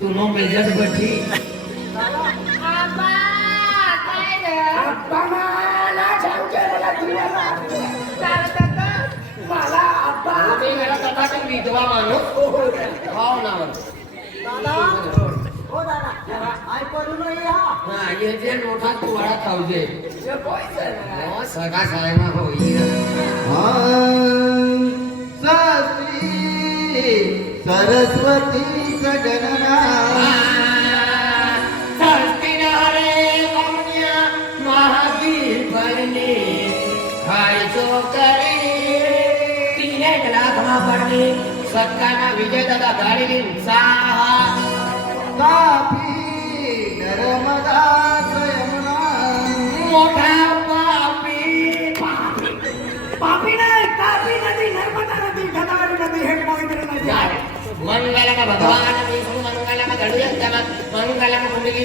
तू मग मेजर बठी विधवा माणूस भाव नावर दादा दादा आई पडू नये ये जे मोठा तू वाडा खाऊजे हे सगळा सायमा होईल. सरस्वती सगणना सत्काना विजय दादा गाडी उत्साह तापी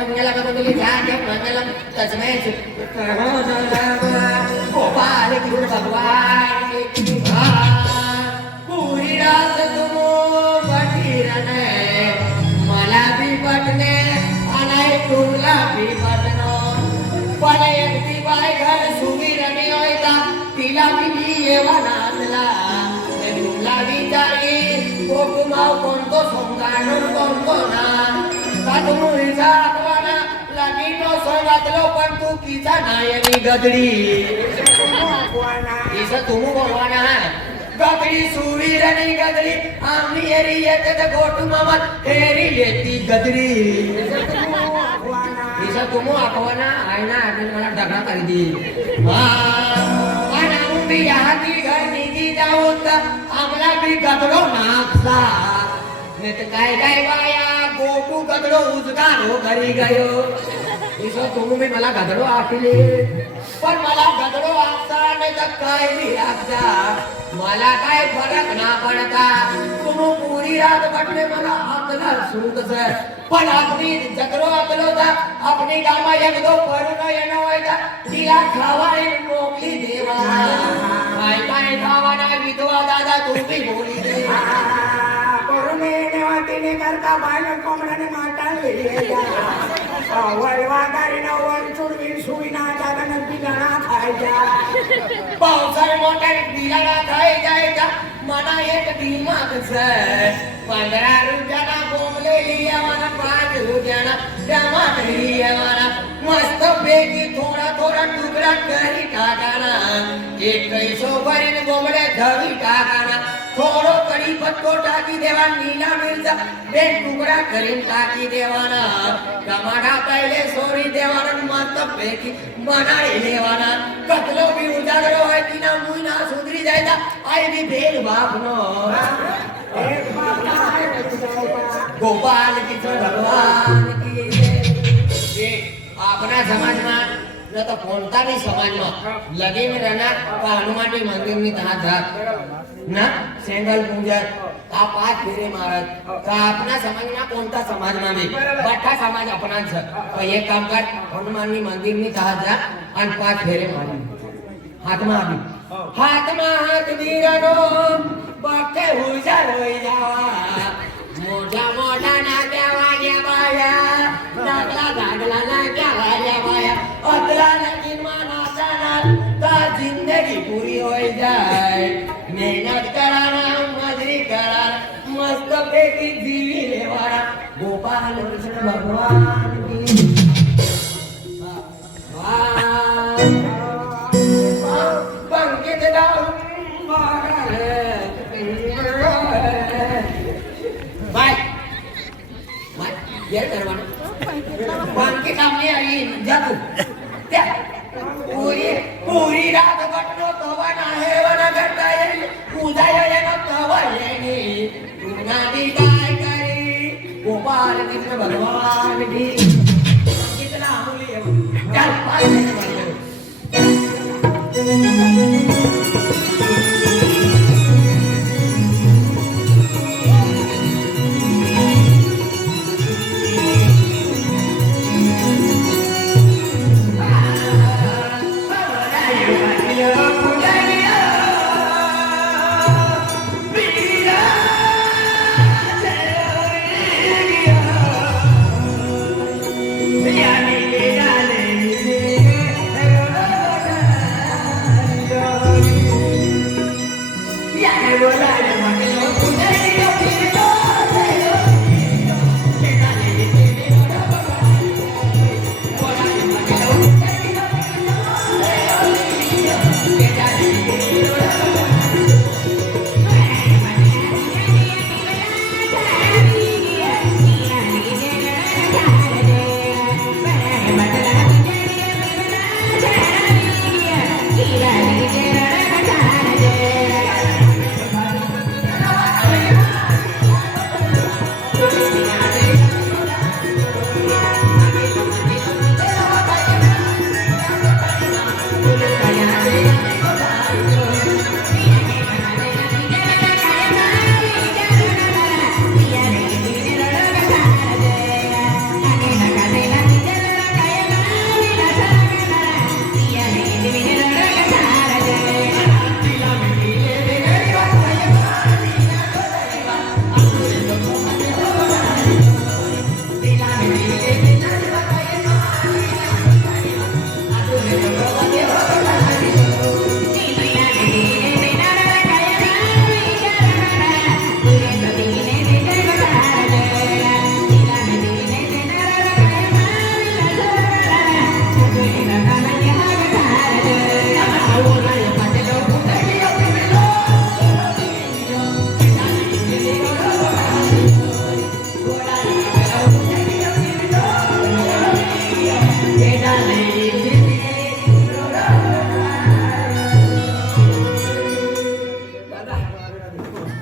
गणपतम मंगलम कुंडली सासम मंगलम तस्मै से गोपाल कृष्ण भगवान की जय पूरी रात तुम बटीरने मला बी पटणे आणि तुला बी पटणं पण एकटी बाय घर सुवीरणी होता तिला बी मी येवा नाचला ते तुला विचारी कोकुमाव कोणतो सोंगाणून कोणतो ना का मुलीचा आठवणा लगी तो सोंगातलो पण तू किचा नाही मी गदडी इथं तुम्ही बोलवाना गदडी सुवीर आणि गदडी आम्ही एरी येते तर गोटू मामा एरी येती गदडी इथं तुम्ही आठवणा आहे ना आणि मला डगडा करी दी आणि आम्ही या ती घर निघी जाऊ तर आम्हाला बी गदडो नाचला नाही तर काय काय बाया गोटू गदडो उजगारो घरी गयो इथं तुम्ही मी मला गदडो आखले पण मला गदडो आपता नाही तर काय बी आपता मला काय फरक ना पडता तुम्ही पुरी रात पटले मला आपला सुख सर पण आपली जगरो आपलो ता आपली गामा एक दो परून येणं व्हायचा तिला खावाय मोकली देवा काय काय खावा ना विधवा दादा तुम्ही बोली दे करून येणे तिने करता बायला कोंबड्याने माटाळली वळवा गाडीनं वर चुडवी सुईना दादा बिगाणा खायच्या पावसाळ मोठ्या बिलाला खाय जायचा मला एक दिमाग सर पंधरा रुपयाला बोंबलेली आम्हाला पाच रुपयाला टमाटरी आम्हाला मस्त पैकी थोडा थोडा तुकडा करी टाकाना एक पैसोपर्यंत बोंबड्या धवी टाकाना. तोडो कडी पत्तो टाकी देवा नीला मिरचा बे तुकडा करीन टाकी देवाना टमाटा पहिले सोरी देवाना मत पेकी बनाई देवाना कतलो भी उजागरो है कि ना मुई ना सुधरी जायदा आई भी भेल बाप नो गोपाल की भगवान की अपना समाज में ન તો બી સમાજમાં લગીન રહેના હનુમાનજી મંદિરની ત્યાં જાત ના, સેંગલ પૂંજર આ પાંચ ફેરે મારત તો આપના સમાજમાં કોણતા સમાજમાં બી બધા સમાજ આપણા છે. તો એક કામ કર હનુમાનની મંદિરની ત્યાં જા અને પાંચ ફેરે મારી હાથમાં આવી. હાથમાં હાથ વીરનો गोपाल कृष्ण भगवान पंकित बाय. ये कर पंकित पुरी रात गट्टो तोवा नाहे वना गट्टा येईल. उदय येणं तवा येणी. નાની ગાય કરી ગોપાલ કૃષ્ણ ભગવાન ની કેટલા અમૂલ્ય ચાલ પાડી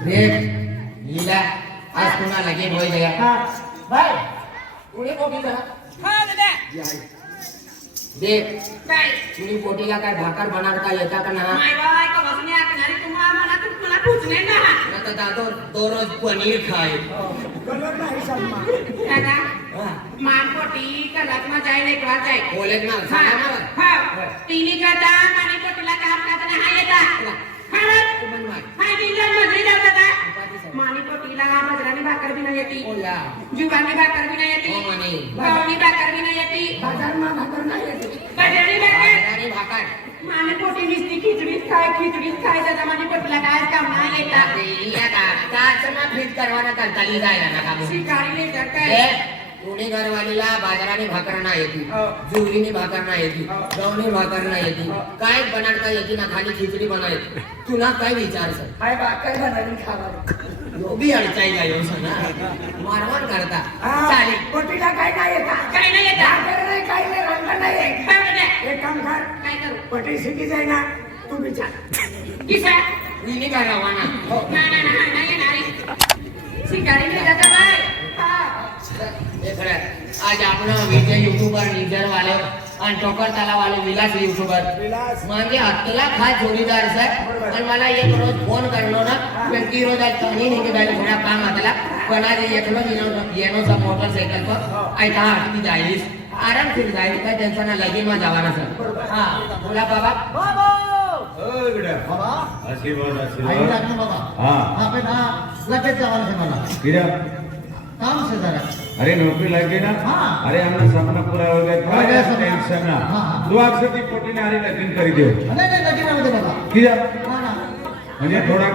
देख लीला आज पुन्हा लगीन होईल का बाय. पुढे मोठी करा हा दादा. देख काय? तुझी पोटीला काय भाकर बनवता येता का ना? माय बाबा का बसने आकणारी तुम्हाला मला तू मला पूछणे ना. ना तर दादो दररोज पनीर खाय. कलर नाही शर्मा. दादा हा. मानपोटी कलाकमा जाय लेकवा जाय बोलेत ना हा हा. तिनी का दाम आणि पोटीला काम का नाही येता हा तू पण माय. हाय दिलं मजरी जात दादा मानी पोटीला मजरानी भाकर बी नाही येती बोला जुगानी भाकर बी नाही येती हो म्हणे. भावनी भाकर बी नाही येती बाजारमा भाकर नाही येते बटाणी भाकर आणि भाकर माने पोटी नुसती खिचडीच खाय खिचडीच खाय दादा माझी पोटीला काय काम नाही येता या का काच ना फिट करवाना कंटाळी जायला ना शिकारी काय घरवालीला बाजाराने भाकर नाही येते. हो. जुगरीने भाकर नाही येते. हो. गवणी भाकर नाही येते. हो. काय बनवता येते ना खाली खिचडी बनायची तुला काय विचार सर? हाय भाकर बनावी खावा? यो बी अडचाई का येऊ ना. मारवान करता. चालेल. पोटीला काय नाही येता? काय नाही येता? नाही काही नाही रंग नाही. एक काम कर. काय करू? पटी सिटी जाय ना तू विचार किसा? विनी का रवाना. हो. ना ना ना नाही शिकारी लेकर बाय हा हे खरं आहे. आज आपण विजय युट्यूबर निजर वाले आणि टोकर तला वाले विलास. युट्यूबर. म्हणजे हत्तला खास जोडीदार सर. आणि मला एक रोज फोन करलो ना व्यक्ती रोज आज कमी नाही की जायला थोडा काम हातला पण आज एकलो येनो येनो मोटरसायकल पर ऐका आरती जाईस. आराम फिर जाईल काय त्यांचा ना लगीन मा जावाना सर. हा. बोला बाबा. बेटा बाबा! लगेच છે मला. काम છે जरा. अरे नौकरी लगी ना हाँ। अरे हमने सपना पूरा हो गया हो गया सपना। टेंशन ना हाँ, हाँ। तू अक्षती पोटीने अरे लगीन करी देऊ नाही नाही लगीन मध्ये बाबा किरा हा ना म्हणजे थोडा